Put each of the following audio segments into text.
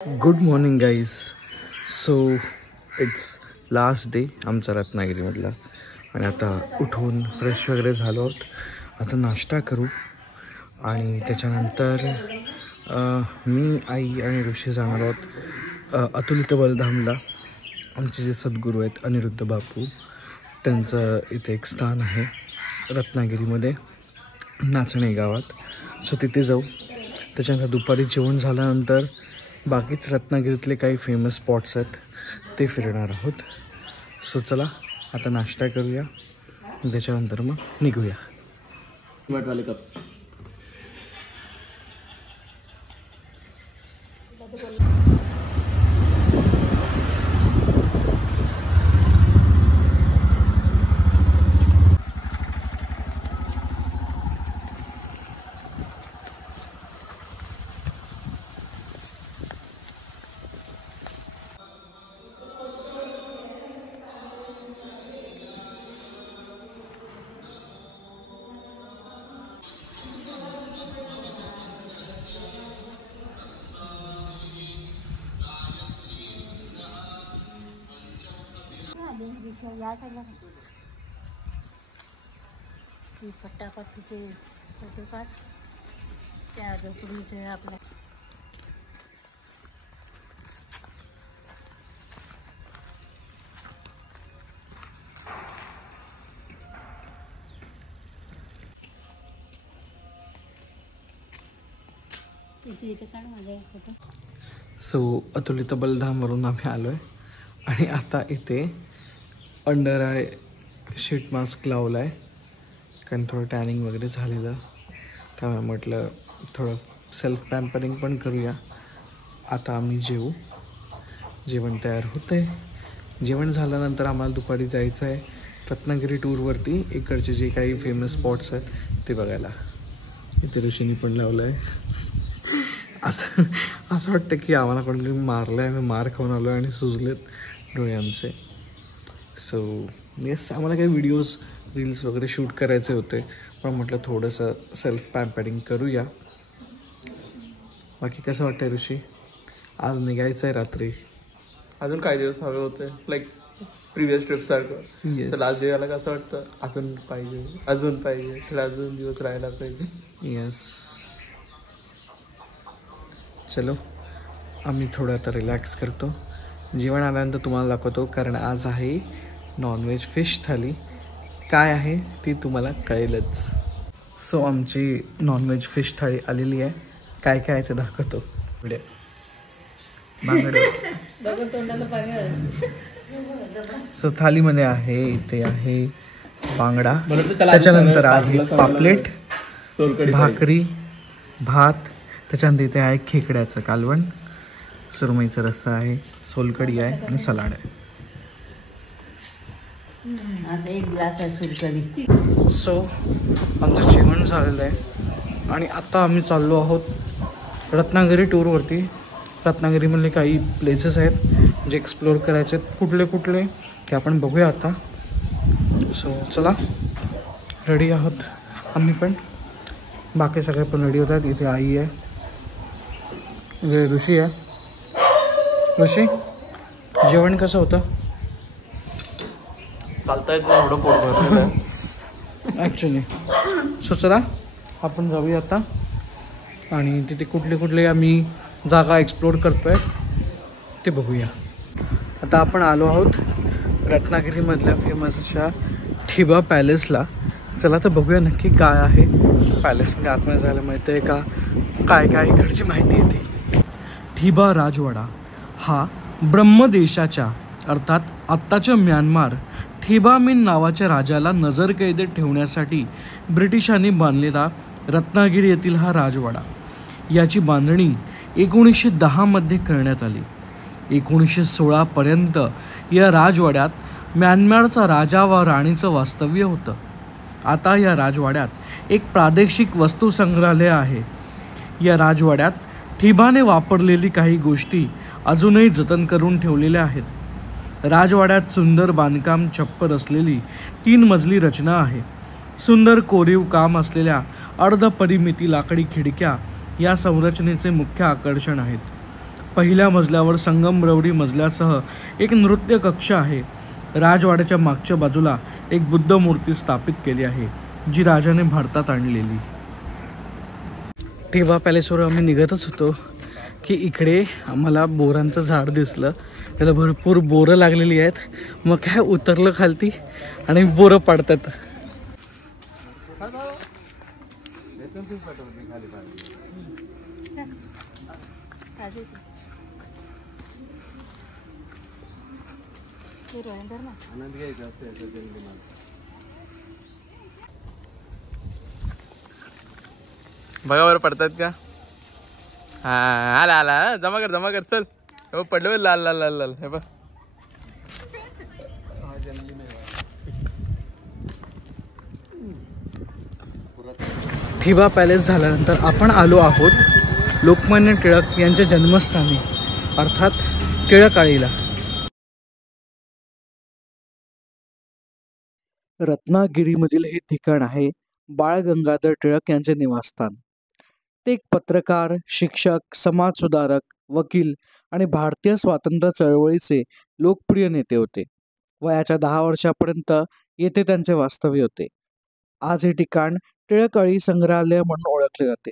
Good morning guys. So it's last day आमचा रत्नागिरीमधला आणि आता उठून फ्रेश वगैरे झालो आहोत. आता नाश्ता करू आणि त्याच्यानंतर मी आई आणि ऋषी जाणार आहोत अतुलित बलधामला. आमचे जे सद्गुरू आहेत अनिरुद्ध बापू, त्यांचं इथे एक स्थान आहे रत्नागिरीमध्ये नाचणे गावात. सो तिथे जाऊ. त्याच्यानंतर दुपारी जेवण झाल्यानंतर बाकीच रत्नागिरीतले काही फेमस स्पॉट्स आहेत ते फिरणार आहोत. सो चला आता नाश्ता करूया, त्याच्यानंतर मग निघूया. फटाफट तिथे सगळं त्या झोपडीचे आपल्या इथे काढ माझे फोटो. सो अतुलित बलधामवरून आम्ही आलो आहे आणि आता इथे अंडर आय शीट मास्क लावला आहे कारण थोडं टॅनिंग वगैरे झालेलं. त्यामुळे म्हटलं थोडं सेल्फ पॅम्परिंग पण करूया. आता आम्ही जेवण तयार होतं आहे. जेवण झाल्यानंतर आम्हाला दुपारी जायचं आहे रत्नागिरी टूरवरती. इकडचे जे काही फेमस स्पॉट्स आहेत ते बघायला. इथे ऋषीनी पण लावलं आहे. असं वाटतं की आम्हाला कोणतरी मारलं आहे, आम्ही मार खाऊन आलो आहे आणि सुजलेत डोळे आमचे. सो येस, आम्हाला काही व्हिडिओज रील्स वगैरे शूट करायचे होते, पण म्हटलं थोडंसं सेल्फ पॅम्परिंग करूया. बाकी कसं वाटतंय ऋषी? आज निघायचं आहे रात्री. अजून काही दिवस हवे होते, लाईक प्रिव्हियस ट्रिप सारखं. तर लास्ट डे आला कसं वाटतं अजून पाहिजे थोडा अजून दिवस राहायला पाहिजे. येस, चलो आम्ही थोडं आता रिलॅक्स करतो. जेवण आल्यानंतर तुम्हाला दाखवतो, कारण आज आहे नॉनव्हेज फिश थाली. काय आहे ती तुम्हाला कळेलच. सो आमची नॉनव्हेज फिश थाळी आलेली आहे. काय काय आहे ते दाखवतो. सो थालीमध्ये आहे, इथे आहे बांगडा, त्याच्यानंतर आहे पापलेट, भाकरी, भात, त्याच्यानंतर इथे आहे खेकड्याचं कालवण, सुरमईचा रस्सा आहे, सोलकढी आहे आणि सलाड आहे. एक ग्लास आहे सोलकढी. सो आमचं जेवण झालेलं आहे आणि आता आम्ही चाललो आहोत रत्नागिरी टूरवरती. रत्नागिरीमधले काही प्लेसेस आहेत जे एक्सप्लोअर करायचे आहेत. कुठले कुठले ते आपण बघूया आता. सो चला, रेडी आहोत आम्ही पण, बाकी सगळे पण रेडी होतात. इथे आई आहे, इथे ऋषी आहे. ऋषी, जेवण कसं होतं? चालता येत नाही एवढं पोट भरलेलं आहे ॲक्च्युली. सो चला आपण जाऊया आता आणि तिथे कुठले कुठले आम्ही जागा एक्सप्लोअर करतो आहे ते बघूया. आता आपण आलो आहोत रत्नागिरीमधल्या फेमस अशा ठिबा पॅलेसला. चला तर बघूया नक्की काय आहे पॅलेसमध्ये. आतमध्ये जायला माहिती आहे का काय काय इकडची माहिती येते. ठिबा राजवाडा हा ब्रह्मदेशाच्या अर्थात आत्ताच्या म्यानमार ठिबामिन नावाच्या राजाला नजरकैदेत ठेवण्यासाठी ब्रिटिशांनी बांधलेला रत्नागिरी येथील हा राजवाडा. याची बांधणी 1910मध्ये करण्यात आली. 1916पर्यंत या राजवाड्यात म्यानमारचा राजा व राणीचं वास्तव्य होतं. आता या राजवाड्यात एक प्रादेशिक वस्तुसंग्रहालय आहे. या राजवाड्यात ठिबाने वापरलेली काही गोष्टी अजूनही जतन करून ठेवलेल्या आहेत. राजवाड्यात सुंदर बांधकाम छप्पर असलेली 3 मजली रचना आहे. सुंदर कोरीव काम असलेल्या अर्धपरिमिती लाकडी खिडक्या या संरचनेचे मुख्य आकर्षण आहेत. पहिल्या मजल्यावर संगमरवरी मजल्यासह एक नृत्य कक्ष आहे. राजवाड्याच्या मागच्या बाजूला एक बुद्ध मूर्ती स्थापित केली आहे, जी राजाने भारतात आणलेली. टिबा पॅलेसवर आम्ही निघतच होतो की इकडे आम्हाला बोरांचं झाड दिसलं. त्याला भरपूर बोरं लागलेली आहेत. मग काय उतरलं खालती आणि बोरं पडतात. बघा बरं पडतात का? हा आला आला, जमा कर चल. हो पडलं लाल लाल लाल लाल. हे बघ थिबा पॅलेस झाल्यानंतर आपण आलो आहोत लोकमान्य टिळक यांच्या जन्मस्थानी, अर्थात टिळकआळीला. रत्नागिरीमधील हे ठिकाण आहे बाळ गंगाधर टिळक यांचे निवासस्थान. ते एक पत्रकार, शिक्षक, समाजसुधारक, वकील आणि भारतीय स्वातंत्र्य चळवळीचे लोकप्रिय नेते होते. वयाच्या 10 वर्षापर्यंत येथे त्यांचे वास्तव्य होते. आज हे ठिकाण टिळकआळी संग्रहालय म्हणून ओळखले जाते.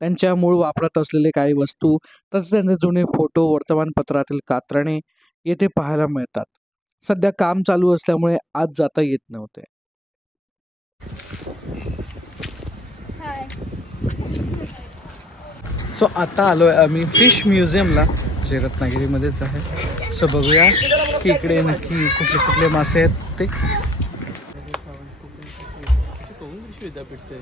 त्यांच्या मूळ वापरात असलेले काही वस्तू तसेच त्यांचे जुने फोटो, वर्तमानपत्रातील कात्रणे येथे पाहायला मिळतात. सध्या काम चालू असल्यामुळे आज जाता येत नव्हते. सो आता आलो आहे आम्ही फिश म्युझियमला, जे रत्नागिरीमध्येच आहे. सो बघूया की इकडे नक्की कुठले कुठले मासे आहेत ते. विद्यापीठचे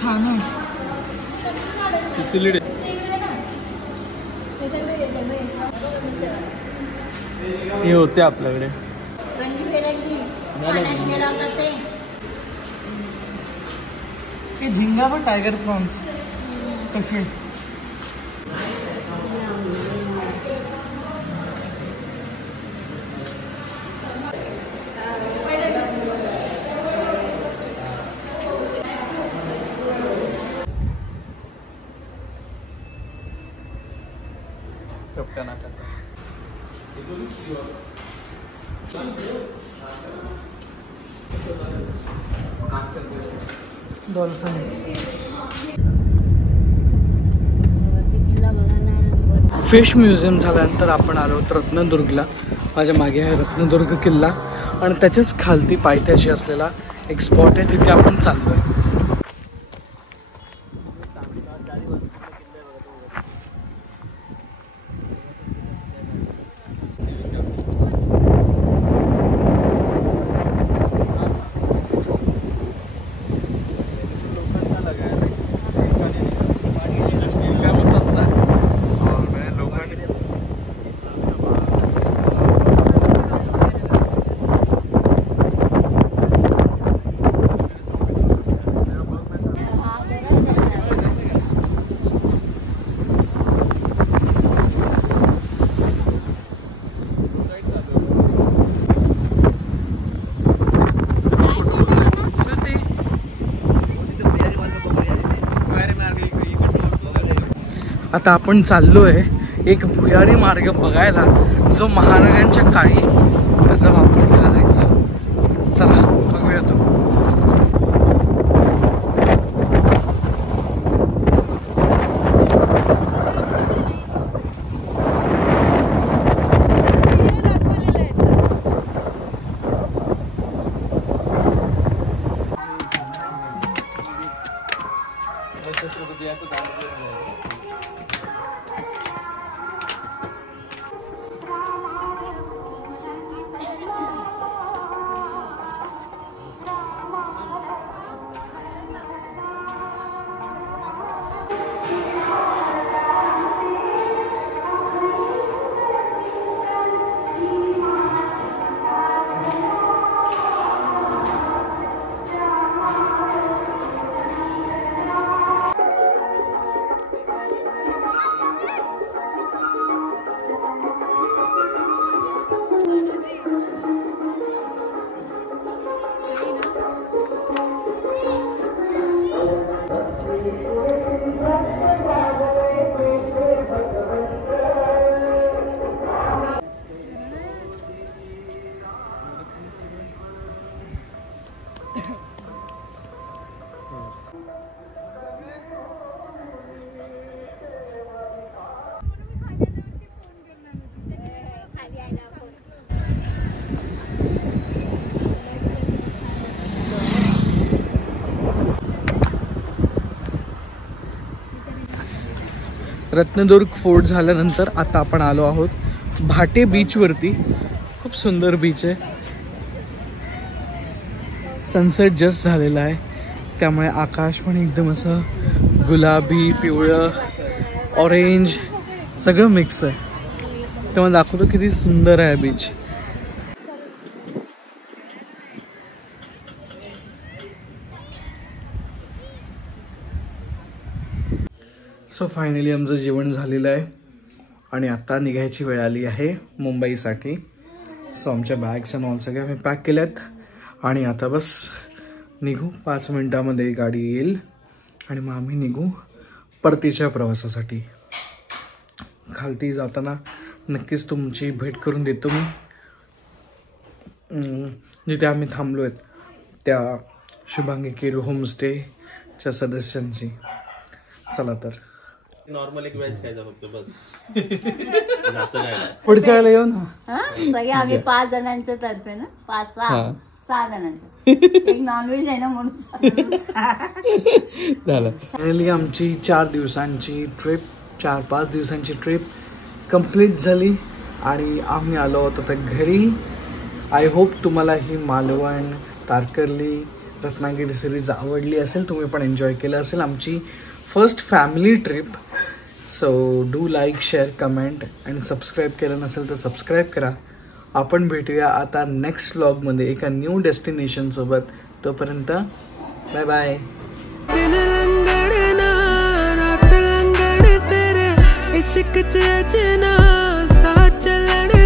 छान आहे. हे होते आपल्याकडे. हे झिंगा व टायगर प्रॉन्स कसे? चपटा नाकाचा. फिश म्युझियम झाल्यानंतर आपण आलो रत्नदुर्गला. माझ्या मागे आहे रत्नदुर्ग किल्ला आणि त्याच्याच खालती पायथ्याशी असलेला एक स्पॉट आहे, तिथे आपण चाललो आहे. आता आपण चाललो आहे एक भुयारी मार्ग बघायला, जो महाराजांच्या काळी त्याचा वापर केला जायचा. चला बघूया तो. रत्नदुर्ग फोर्ट झाल्यानंतर आता आपण आलो आहोत भाटे बीचवरती. खूप सुंदर बीच आहे. सनसेट जस्ट झालेला आहे त्यामुळे आकाश पण एकदम असं गुलाबी, पिवळं, ऑरेंज सगळं मिक्स आहे. तेव्हा दाखवतो किती सुंदर आहे बीच. सो फायनली आमचं जेवण झालेलं आहे आणि आता निघायची वेळ आली आहे मुंबईसाठी. सो आमच्या बॅग्स अँड ऑल सगळ्या आम्ही पॅक केल्यात आणि आता बस निघू. 5 मिनिटामध्ये गाडी येईल आणि मग आम्ही निघू परतीच्या प्रवासासाठी. खालती जाताना नक्कीच तुमची भेट करून देतो मी. जिथे आम्ही थांबलो आहेत त्या शुभांगी केरू होमस्टेच्या सदस्यांची. चला तर नॉर्मल एक वेज खायचा फक्त बस. असं काय पुढच्या वेळेला येऊ ना. सगळे आम्ही 5 जणांच्या तर्फे ना, 6 जणांचं. एक नॉनव्हेज आहे ना म्हणून झालं. फायनली आमची 4 दिवसांची ट्रिप, 4-5 दिवसांची ट्रिप कंप्लीट झाली आणि आम्ही आलो होतो आता घरी. आय होप तुम्हाला ही मालवण, तारकर्ली, रत्नागिरी सिरीज आवडली असेल. तुम्ही पण एन्जॉय केलं असेल. आमची first family trip. So do like, share, comment आणि सबस्क्राईब केलं नसेल तर सबस्क्राईब करा. आपण भेटूया आता नेक्स्ट व्लॉगमध्ये एका न्यू डेस्टिनेशन सोबत. तोपर्यंत बाय बाय. इश्क च अजना साथ चलने